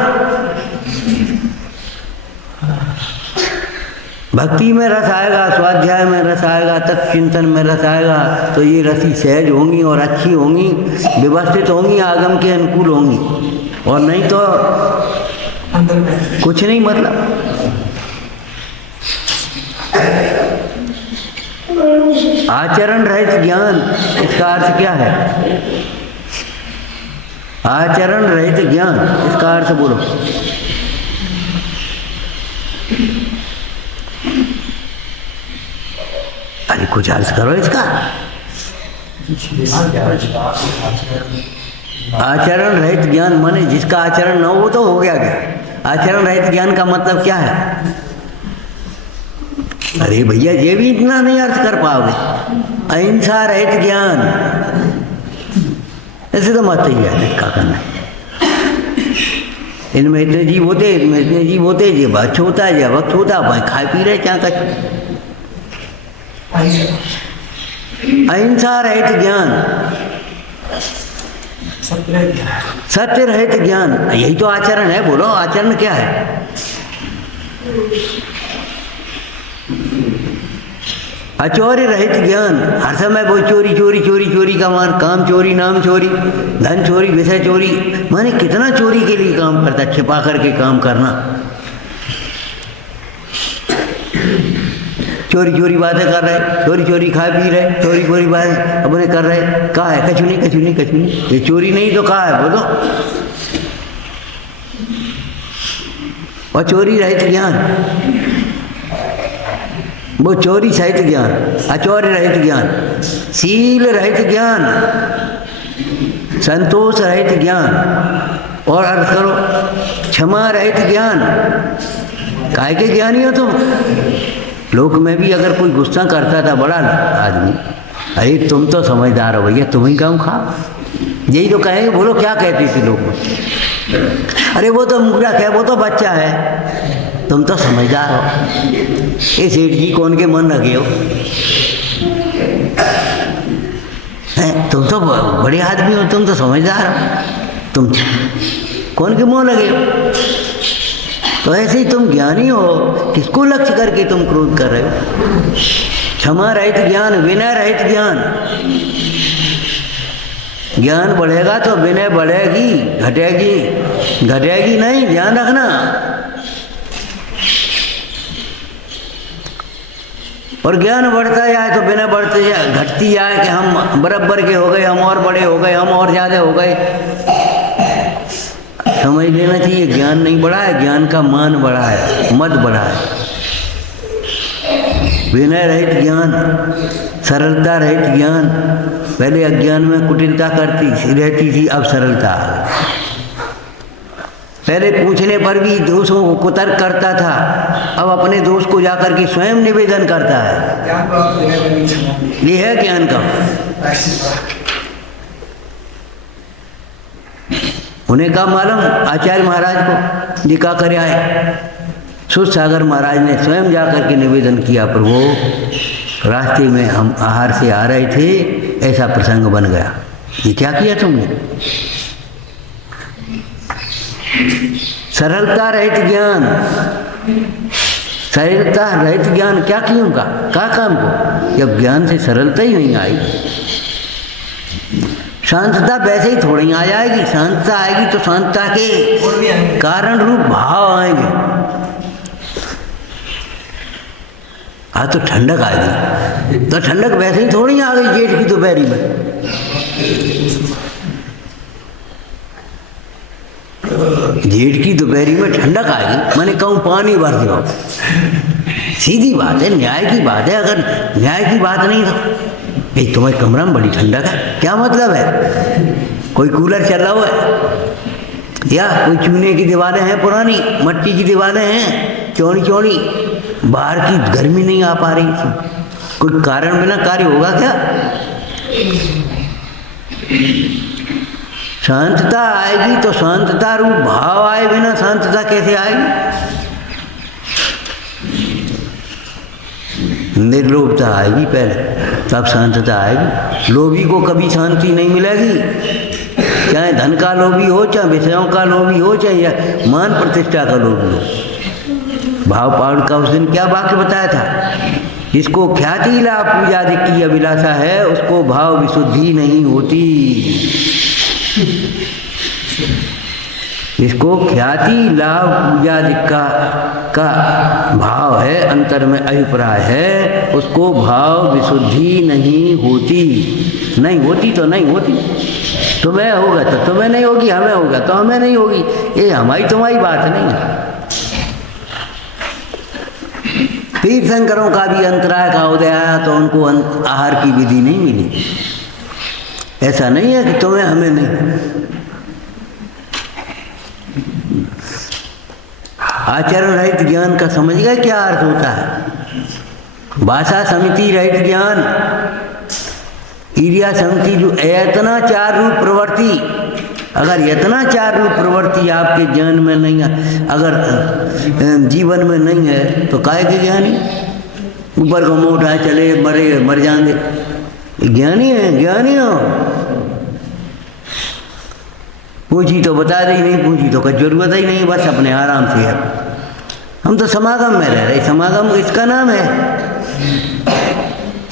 भक्ति में रस आएगा, स्वाध्याय में रस आएगा, तत्व चिंतन में रस आएगा, तो ये रसी सहज होंगी और अच्छी होंगी, व्यवस्थित होंगी, आगम के अनुकूल होंगी। और नहीं तो कुछ नहीं। मतलब आचरण रहित ज्ञान, इसका अर्थ क्या है? आचरण रहित ज्ञान, इसका अर्थ बोलो। अरे कुछ अर्थ करो इसका। आचरण रहित ज्ञान माने जिसका आचरण न हो तो हो गया क्या? आचरण रहित ज्ञान का मतलब क्या है? अरे भैया ये भी इतना नहीं अर्थ कर पाओगे। अहिंसा रहित ज्ञान, ऐसे तो मत ही है, क्या करना। इनमें इतने जीव होते, इनमें इतने जीव होते, ये बात होता है, ये वक्त होता है, भाई खाए पी रहे क्या कर। अहिंसा रहित ज्ञान, सत्य रहित ज्ञान, यही तो आचरण है। बोलो आचरण क्या है? अचौर्य रहित ज्ञान, हर समय वो चोरी चोरी चोरी चोरी का मान, काम चोरी, नाम चोरी, धन चोरी, विषय चोरी, माने कितना चोरी के लिए काम करता है, छिपा करके काम करना, चोरी चोरी बातें कर रहे, चोरी चोरी खा पी रहे, चोरी चोरी बातें अपने कर रहे। कहाँ है? कछु नहीं, कछु नहीं, कछु नहीं। ये चोरी नहीं तो कहाँ है बोलो? और चोरी रहित ज्ञान, वो चोरी सहित ज्ञान, अचौर्य रहित ज्ञान, शील रहित ज्ञान, संतोष रहित ज्ञान, और अर्थ करो क्षमा रहित ज्ञान। काय के ज्ञानी हो तुम? लोक में भी अगर कोई गुस्सा करता था बड़ा आदमी, अरे तुम तो समझदार हो भैया, तुम ही काम खा, यही तो कहेंगे। बोलो क्या कहती थी लोग? अरे वो तो मूर्ख है, वो तो बच्चा है, तुम तो समझदार हो। ये सेठ जी कौन के मन लगे हो? तुम तो बड़े आदमी हो, तुम तो समझदार हो, तुम कौन के मुँह लगे हो? तो ऐसे ही तुम ज्ञानी हो, किसको लक्ष्य करके तुम क्रोध कर रहे हो? क्षमा रहित ज्ञान, विनय रहित ज्ञान। ज्ञान बढ़ेगा तो विनय बढ़ेगी, घटेगी घटेगी नहीं, ध्यान रखना। और ज्ञान बढ़ता जाए तो विनय बढ़ते जाए, घटती जाए कि हम बराबर के हो गए, हम और बड़े हो गए, हम और ज़्यादा हो गए। समझ लेना चाहिए ज्ञान नहीं बढ़ा है, ज्ञान का मान बढ़ा है, मत बढ़ा है। विनय रहित ज्ञान, सरलता रहित ज्ञान। पहले अज्ञान में कुटिलता रहती थी, अब सरलता। पहले पूछने पर भी दोषों को कुतर्क करता था, अब अपने दोष को जाकर के स्वयं निवेदन करता है। ये है ज्ञान का। उन्हें कहा मालूम आचार्य महाराज को दिखा कर आए, सुध सागर महाराज ने स्वयं जाकर के निवेदन किया, पर वो रास्ते में हम आहार से आ रहे थे, ऐसा प्रसंग बन गया। ये क्या किया तुमने? सरलता रहित ज्ञान, सरलता रहित ज्ञान क्या कियों का काम को? जब ज्ञान से सरलता ही नहीं आई, शांतता वैसे ही थोड़ी आ जाएगी। शांतता आएगी तो शांतता के कारण रूप भाव आएंगे। हाँ तो ठंडक आएगी, तो ठंडक वैसे ही थोड़ी आ गई जेठ की दोपहरी में। जेठ की दोपहरी में ठंडक आएगी, मैंने कहूँ पानी भर दो, सीधी बात है, न्याय की बात है। अगर न्याय की बात नहीं तो भाई तुम्हारे कमरा में बड़ी ठंडक है, क्या मतलब है? कोई कूलर चल रहा है या कोई चूने की दीवारें हैं, पुरानी मट्टी की दीवारें हैं, चौड़ी चौड़ी, बाहर की गर्मी नहीं आ पा रही थी, कोई कारण बिना कार्य होगा क्या? शांतता आएगी तो शांतता रूप भाव आए, बिना शांतता कैसे आएगी? निर्लोभता आएगी पहले, तब शांतता आएगी। लोभी को कभी शांति नहीं मिलेगी, चाहे धन का लोभी हो, चाहे विषयों का लोभी हो, चाहे मान प्रतिष्ठा का लोभी हो। भाव पाठ का उस दिन क्या वाक्य बताया था? जिसको ख्याति लाभ पूजा की अभिलाषा है, उसको भाव विशुद्धि नहीं होती। इसको ख्याति लाभ पूजा का भाव है, अंतर में अभिप्राय है, उसको भाव विशुद्धि नहीं होती। नहीं होती तो नहीं होती, तुम्हें होगा तो तुम्हें नहीं होगी, हमें होगा तो हमें नहीं होगी। ये हमारी तुम्हारी बात नहीं है। तीर्थंकरों का भी अंतराय का उदय आया तो उनको आहार की विधि नहीं मिली। ऐसा नहीं है कि तुम्हें हमें नहीं। आचरण रहित ज्ञान का समझ गए क्या अर्थ होता है? भाषा समिति रहित ज्ञान, ईर्या समिति जो यतना चार रूप प्रवृत्ति, अगर यतना चार रूप प्रवृत्ति आपके ज्ञान में नहीं है, अगर जीवन में नहीं है तो काय के ज्ञानी? ऊपर को मोटा चले मर जाएंगे, ज्ञानी है? ज्ञानी हो? पूछी तो बता दी, नहीं पूछी तो कोई जरूरत ही नहीं, बस अपने आराम से है। हम तो समागम में रह रहे। समागम इसका नाम है,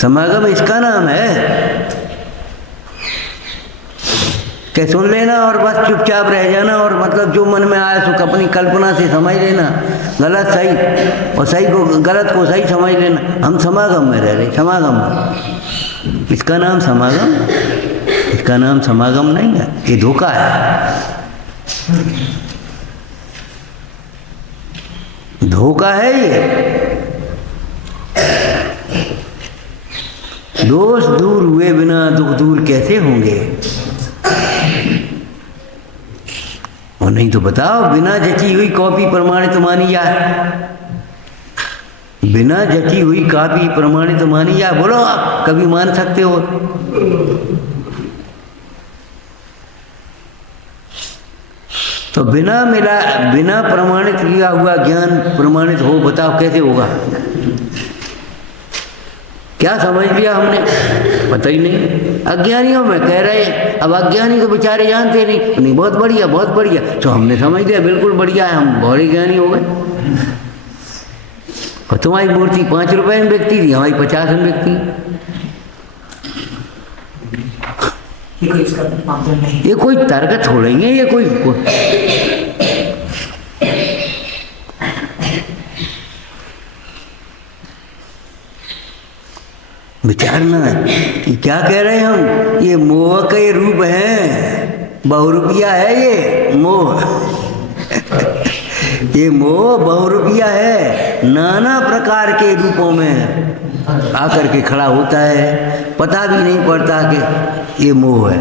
समागम इसका नाम है कि सुन लेना और बस चुपचाप रह जाना, और मतलब जो मन में आया सो अपनी कल्पना से समझ लेना, गलत सही और सही को गलत को सही समझ लेना। हम समागम में रह रहे, समागम में। इसका नाम समागम, इसका नाम समागम नहीं है, ये धोखा है, धोखा है ये। दोष दूर हुए बिना दुख दूर कैसे होंगे? और नहीं तो बताओ, बिना जची हुई कॉपी प्रमाणित मानी जाए, बिना जची हुई कॉपी प्रमाणित मानी जाए? बोलो आप कभी मान सकते हो? तो बिना प्रमाणित किया हुआ ज्ञान प्रमाणित हो, बताओ कैसे होगा? क्या समझ लिया हमने? पता ही नहीं। अज्ञानियों में कह रहे, अब अज्ञानी तो बेचारे जानते नहीं, बहुत बढ़िया बहुत बढ़िया, तो हमने समझ लिया बिल्कुल बढ़िया है, हम बड़े ज्ञानी हो गए। और तुम्हारी मूर्ति 5 रुपए में बिकती थी, हमारी 50 में बिकती। ये कोई तर्क थोड़ा ही है, ये कोई विचारना कि क्या कह रहे हैं हम? ये मोह के रूप हैं, बहुरूपिया है ये मोह। ये मोह बहुरूपिया है, नाना प्रकार के रूपों में आकर के खड़ा होता है, पता भी नहीं पड़ता कि ये मोह है।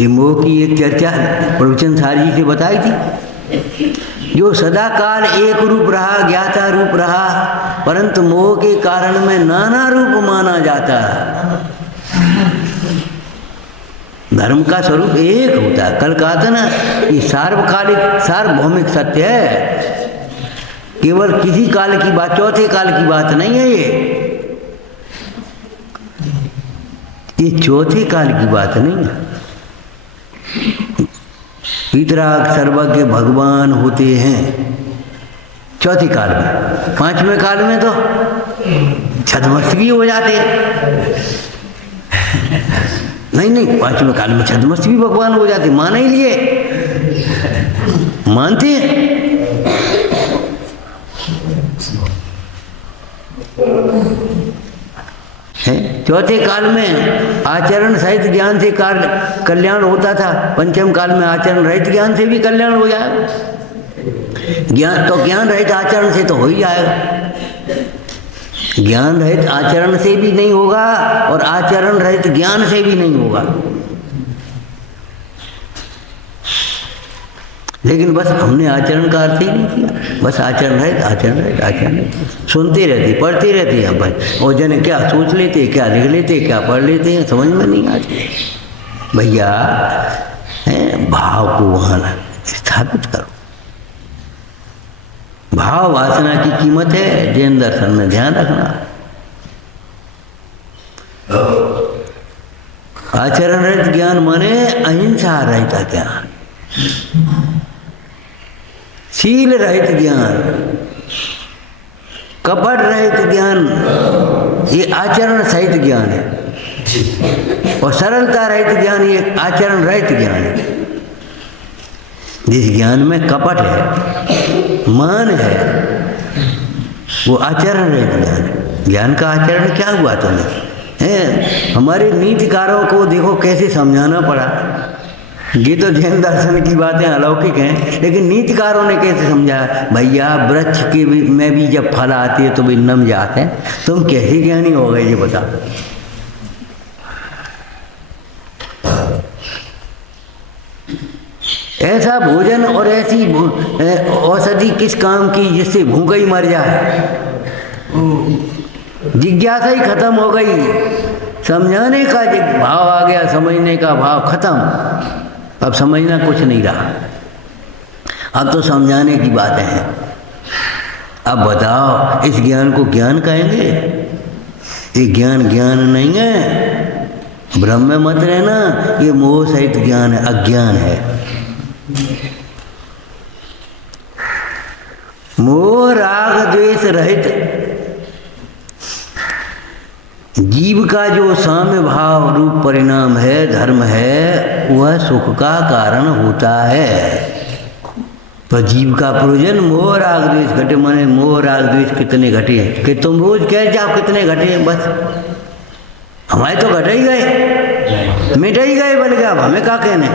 ये मोह की एक चर्चा प्रवचन सारी से बताई थी। जो सदा काल एक रूप रहा, ज्ञाता रूप रहा, परंतु मोह के कारण में नाना रूप माना जाता है। धर्म का स्वरूप एक होता है। कल कहा था ना, ये सार्वकालिक सार्वभौमिक सत्य है, केवल किसी काल की बात, चौथे काल की बात नहीं है। ये चौथे काल की बात नहीं है। वीतराग सर्वज्ञ भगवान होते हैं चौथे काल में, 5वें काल में तो छद्मस्तकी हो जाते हैं। नहीं 5वें काल में छद्मस्तकी भगवान हो जाते, मान ही लिए, मानते हैं। चौथे काल में आचरण सहित ज्ञान से कल्याण होता था, 5वें काल में आचरण रहित ज्ञान से भी कल्याण हो जाएगा। ज्ञान रहित आचरण से तो हो ही जाएगा, ज्ञान रहित आचरण से भी नहीं होगा और आचरण रहित ज्ञान से भी नहीं होगा। लेकिन बस हमने आचरण का अर्थ ही नहीं किया, बस आचरण रहित आचरण रहित आचरण रहित सुनते रहते, पढ़ते रहते हैं भाई, और जने क्या सोच लेते, क्या लिख लेते, क्या पढ़ लेते हैं, समझ में नहीं आती। भैया भाव को वहाँ स्थापित करो। भाव वासना की कीमत है, जैन दर्शन में ध्यान रखना। आचरण रहित ज्ञान माने अहिंसा रहित ज्ञान, शील रहित ज्ञान, कपट रहित ज्ञान, ये आचरण सहित ज्ञान है। और सरलता रहित ज्ञान ये आचरण रहित ज्ञान है। जिस ज्ञान में कपट है, मान है, वो आचरण रहित ज्ञान है। ज्ञान का आचरण क्या हुआ तुम्हें? हमारे नीतिकारों को देखो कैसे समझाना पड़ा। ये तो जैन दर्शन की बातें अलौकिक हैं, लेकिन नीतिकारों ने कैसे समझाया? भैया वृक्ष के में भी जब फल आती है तो भी नम जाते हैं, तुम कैसे ज्ञानी हो गए ये बता। ऐसा भोजन और ऐसी औषधि किस काम की जिससे भूखा ही मर जाए? जिज्ञासा ही खत्म हो गई, समझाने का भाव आ गया, समझने का भाव खत्म। अब समझना कुछ नहीं रहा, अब तो समझाने की बातें हैं। अब बताओ, इस ज्ञान को ज्ञान कहेंगे? ये ज्ञान ज्ञान नहीं है, भ्रम में मत रहना। ये मोह सहित ज्ञान है, अज्ञान है। मोह राग द्वेष रहित जीव का जो साम्य भाव रूप परिणाम है, धर्म है, वह सुख का कारण होता है। तो जीव का प्रयोजन मोह राग द्वेष घटे। माने मोह राग द्वेष कितने घटे हैं कि तुम रोज कह जाओ कितने घटे हैं? बस हमारे तो घटे ही गए, मिट ही गए। बन गया, अब हमें क्या कहने,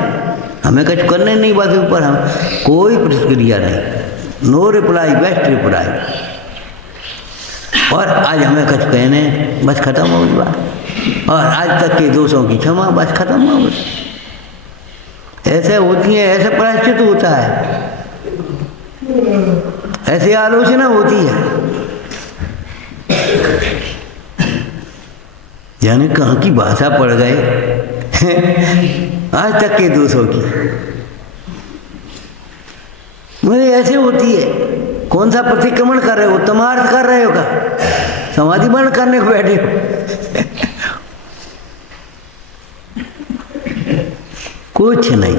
हमें कुछ करने नहीं। बस ऊपर हम कोई प्रतिक्रिया नहीं, नो रिप्लाई, बेस्ट रिप्लाई। और आज हमें कुछ कहने, बस खत्म हो गई बात। और आज तक के दोषों की क्षमा, बस खत्म हो गई। ऐसे होती है, ऐसे प्रायश्चित होता है, ऐसी आलोचना होती है। यानी कहाँ की भाषा पड़ गए आज तक के दोषों की। मुझे ऐसे होती है। कौन सा प्रतिक्रमण कर रहे हो? तमार्थ कर रहे हो का? समाधि बंद करने को बैठे हो? कुछ नहीं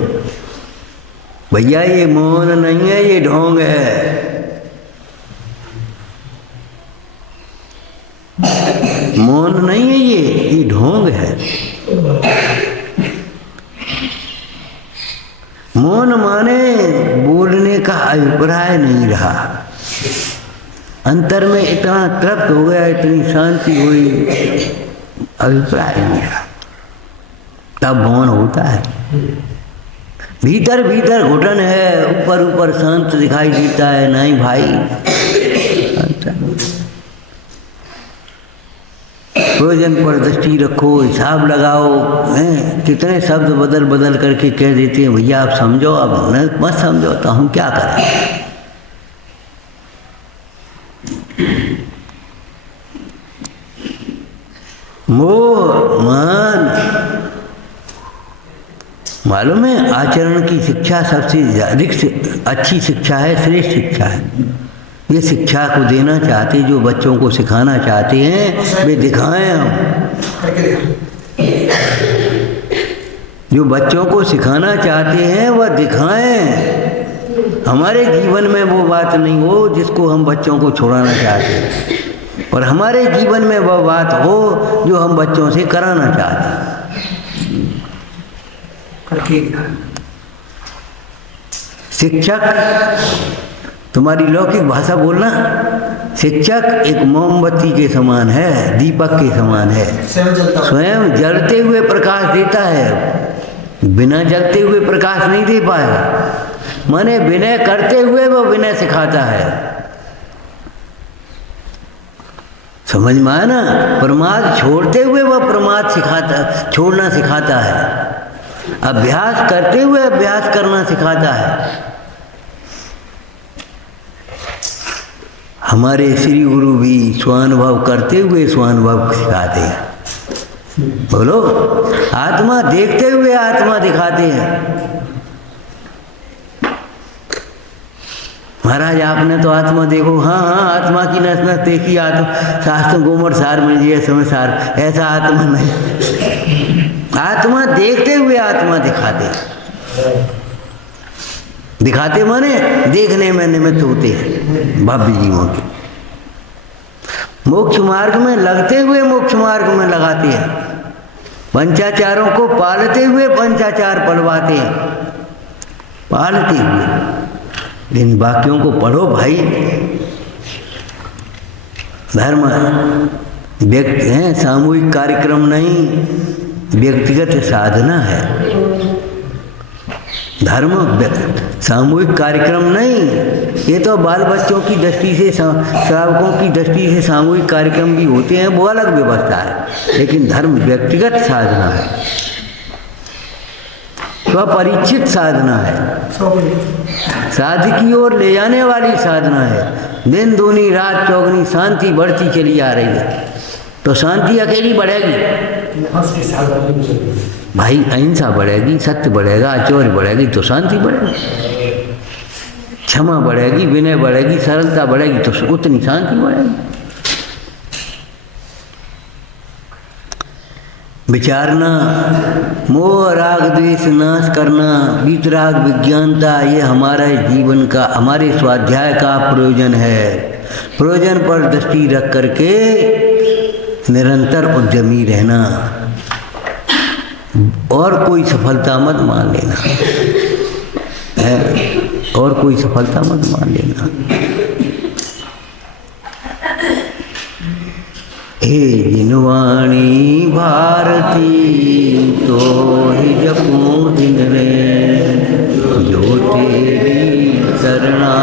भैया, ये मौन नहीं है, ये ढोंग है। मौन नहीं है, ये ढोंग है। मौन माने बोलने का अभिप्राय नहीं रहा, अंतर में इतना तृप्त हो गया, इतनी शांति हुई, अभिप्राय नहीं रहा, तब मौन होता है। भीतर भीतर घुटन है, ऊपर ऊपर शांत दिखाई देता है। नहीं भाई, प्रयोजन पर दृष्टि रखो, हिसाब लगाओ। कितने शब्द बदल बदल करके कह देते हैं, भैया आप समझो, अब मत समझो तो हम क्या करें। मोह मान, मालूम है आचरण की शिक्षा सबसे अधिक अच्छी शिक्षा है, श्रेष्ठ शिक्षा है। ये शिक्षा को देना चाहते, जो बच्चों को सिखाना चाहते हैं, वे दिखाएं। हम जो बच्चों को सिखाना चाहते हैं वह दिखाएं। हमारे जीवन में वो बात नहीं हो जिसको हम बच्चों को छुड़ाना चाहते हैं, और हमारे जीवन में वह बात हो जो हम बच्चों से कराना चाहते हैं। शिक्षक, तुम्हारी लौकिक भाषा बोलना, शिक्षक एक मोमबत्ती के समान है, दीपक के समान है। स्वयं जलते हुए प्रकाश देता है, बिना जलते हुए प्रकाश नहीं दे पाएगा। माने विनय करते हुए वो विनय सिखाता है। समझ में आया ना? प्रमाद छोड़ते हुए वह प्रमाद सिखाता, छोड़ना सिखाता है। अभ्यास करते हुए अभ्यास करना सिखाता है। हमारे श्री गुरु भी स्वानुभव करते हुए स्वानुभव सिखाते हैं। बोलो, आत्मा देखते हुए आत्मा दिखाते हैं। महाराज आपने तो आत्मा देखो, हाँ हाँ आत्मा की नस नस देखी, आत्मा शास्त्र गोमर सार में जी समय सार, ऐसा आत्मा नहीं। आत्मा देखते हुए आत्मा दिखाते, दिखाते माने देखने में निमित्त होते हैं भव्य जीवों के। मोक्ष मार्ग में लगते हुए मोक्ष मार्ग में लगाते हैं। पंचाचारों को पालते हुए पंचाचार पढ़वाते हैं, पालते हुए। इन वाक्यों को पढ़ो भाई। धर्म व्यक्ति है, सामूहिक कार्यक्रम नहीं, व्यक्तिगत साधना है। धर्म सामूहिक कार्यक्रम नहीं, ये तो बाल बच्चों की दृष्टि से, श्रावकों की दृष्टि से सामूहिक कार्यक्रम भी होते हैं, वो अलग व्यवस्था है। लेकिन धर्म व्यक्तिगत साधना है, स्वपरिचित साधना है, साध की ओर ले जाने वाली साधना है। दिन दूनी रात चौगनी शांति बढ़ती चली आ रही है, तो शांति अकेली बढ़ेगी भाई, अहिंसा बढ़ेगी, सत्य बढ़ेगा, आचौर्य बढ़ेगी तो शांति बढ़ेगी, क्षमा बढ़ेगी, विनय बढ़ेगी, सरलता बढ़ेगी तो उतनी शांति बढ़ेगी। विचारना, मोह राग द्वेष नाश करना, वीतराग विज्ञानता, ये हमारे जीवन का, हमारे स्वाध्याय का प्रयोजन है। प्रयोजन पर दृष्टि रख करके निरंतर उद्यमी रहना, और कोई सफलता मत मान लेना है, और कोई सफलता मत मान लेना। हे जिनवाणी भारती तो ही जपो दिन रे, जो तेरी शरणा